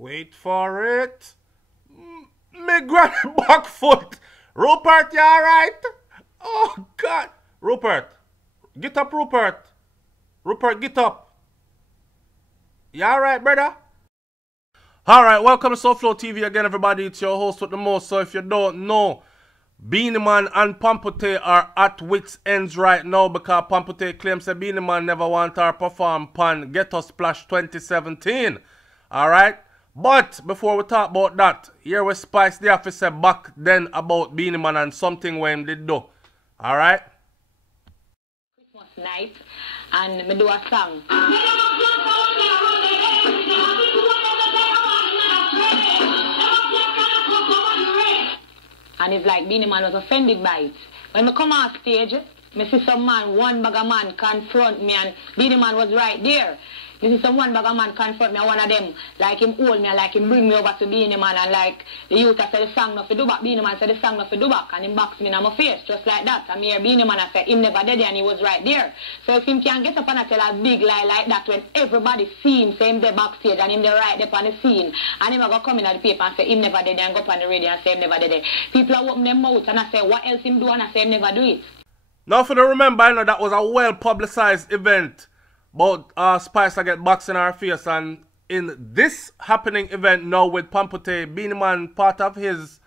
Wait for it. Me granny back foot. Rupert, you alright? Oh, God. Rupert. Get up, Rupert. Rupert, get up. You alright, brother? Alright, welcome to SouFLoTV again, everybody. It's your host with the most. So if you don't know, Beenie Man and Pamputtae are at wits' ends right now because Pamputtae claims that Beenie Man never want her perform pan Get Us Splash 2017. Alright? But before we talk about that, here we Spice the officer back then about Beenie Man and something when him did do. Alright? Christmas night and me do a song. And it's like Beenie Man was offended by it. When I come on stage, me see some man, one bag of man confront me and Beenie Man was right there. You see some one bag of man confront me and one of them, like him hold me and like him bring me over to Beenie Man and like the youth I said the song not for do back. Beenie Man said the song not for do back and him box me in my face just like that. And me hear Beenie Man I said him never did it and he was right there. So if him can get up and tell a big lie like that when everybody see him, say him there backstage and him there right there on the scene and him a go come in at the paper and say him never did it and go up on the radio and say him never did it. People are open their mouth and I say what else him do and I say him never do it. Now for the remember, I know that was a well publicized event. But Spice I get boxing her face, and in this happening event now with Pamputtae, Beenie Man, part of his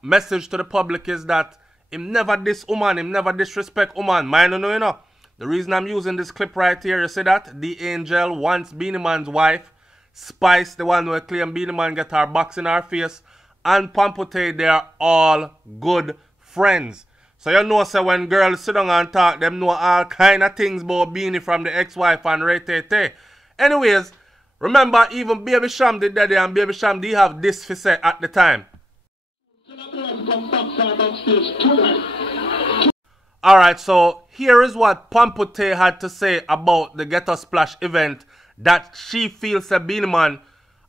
message to the public is that him never diss woman, him never disrespect woman. Mind you know. The reason I'm using this clip right here, you see that? The angel wants Beenie Man's wife, Spice, the one who claim Beenie Man get her boxing her face, and Pamputtae, they are all good friends. So you know, so when girls sit down and talk, them know all kind of things about Beenie from the ex-wife and Ray-Tay-Tay. Anyways, remember even Baby Sham did that and Baby Sham did have this for say at the time. Alright, so here is what Pamputtae had to say about the Get Us Splash event that she feels that Beenie Man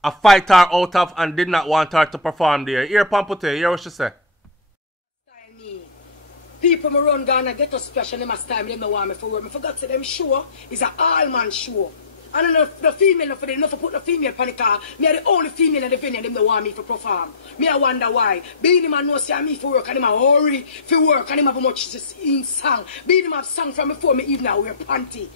a fight her out of and did not want her to perform there. Here Pamputtae, hear what she say. People me run Ghana Get Us Splash and them a style me, them no want me for work. I forgot to say them show is a all-man show. And the female for them, not for put the female on the car. Me are the only female in the venue, them don't want me to perform. Me I wonder why. Beenie Man no say me for work and him a hurry for work and him have much in song. Beenie Man sang from before me even now wear panty.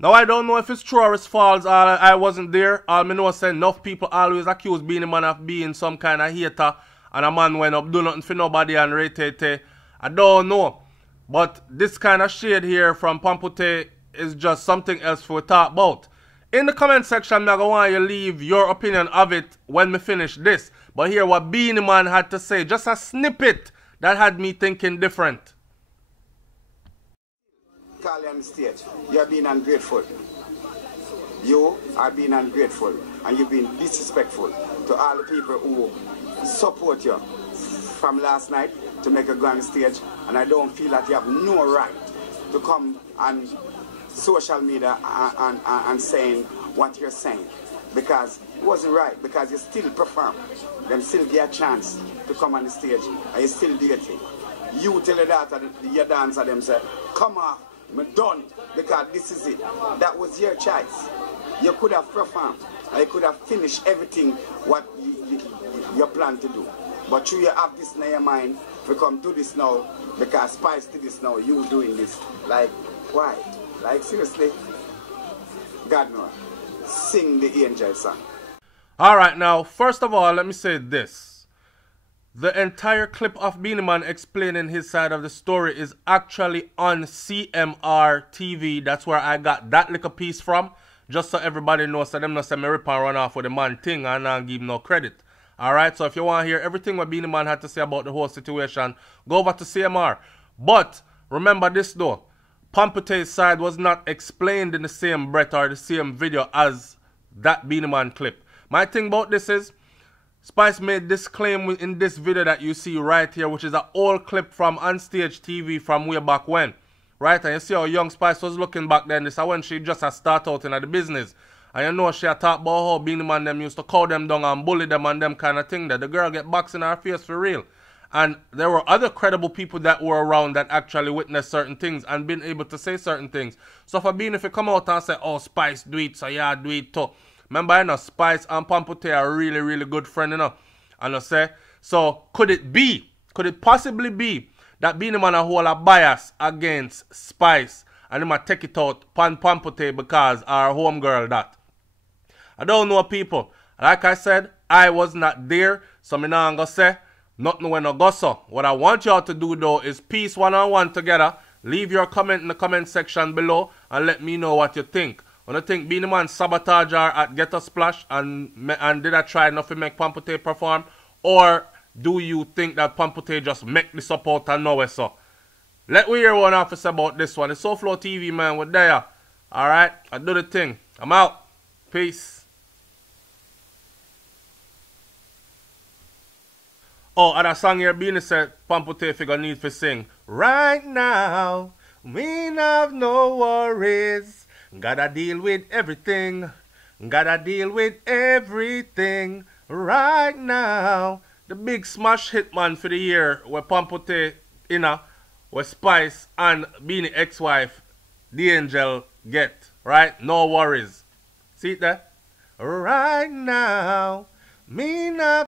Now I don't know if it's true or it's false. I wasn't there. All me know say enough people always accuse Beenie Man of being some kind of hater and a man went up do nothing for nobody and Ray-Tay-Tay. I don't know, but this kind of shade here from Pamputtae is just something else for talk about. In the comment section, I'm going to want you to leave your opinion of it when we finish this. But hear what Beenie Man had to say, just a snippet that had me thinking different. Call you on the stage, you're being ungrateful. You are being ungrateful and you've been disrespectful to all the people who support you from last night to make a grand stage, and I don't feel that you have no right to come on social media and saying what you're saying, because it wasn't right, because you still perform, them still get a chance to come on the stage and you still do your thing. You tell your daughter, your dancer, them say, come off, I'm done, because this is it. That was your choice. You could have performed and you could have finished everything what you plan to do. But you have this in your mind, we come do this now, because Spice did this now, you doing this. Like, why? Like, seriously? God knows. Sing the angel song. Alright, now, first of all, let me say this. The entire clip of Beenie Man explaining his side of the story is actually on CMR TV. That's where I got that little piece from. Just so everybody knows, so them not say me rip and run off with the man thing and not give no credit. Alright, so if you want to hear everything what Beenie Man had to say about the whole situation, go over to CMR. But remember this though, Pamputtae's side was not explained in the same breath or the same video as that Beenie Man clip. My thing about this is, Spice made this claim in this video that you see right here, which is an old clip from Onstage TV from way back when. Right, and you see how young Spice was looking back then. This is when she just started out in the business. And you know she had talked about how Beenie Man them used to call them down and bully them and them kind of thing. That the girl get boxed in her face for real. And there were other credible people that were around that actually witnessed certain things and been able to say certain things. So for Beenie, if you come out and say, oh, Spice do it, so yeah, do it too. Remember, I know Spice and Pamputtae are really, really good friends, you know. And I say, so could it possibly be that Beenie Man a hold a bias against Spice and he might take it out pan Pamputtae because our homegirl that? I don't know, people. Like I said, I was not there, so me not gonna say nothing when I go so. What I want y'all to do though is piece one-on-one together. Leave your comment in the comment section below and let me know what you think. When you think Beenie Man sabotage her at Get a Splash and did I try enough to make Pamputtae perform? Or do you think that Pamputtae just make this up out of nowhere so? Let me hear one officer about this one. It's SouFLoTV, man. We're there. Alright, I do the thing. I'm out. Peace. Oh, and a song here, Beenie said, Pamputtae figure need to sing. Right now, we have no worries. Gotta deal with everything. Gotta deal with everything. Right now. The big smash hit, man, for the year, where Pamputtae, where Spice and Beenie ex-wife, the Angel, get. Right? No worries. See it there? Right now, me not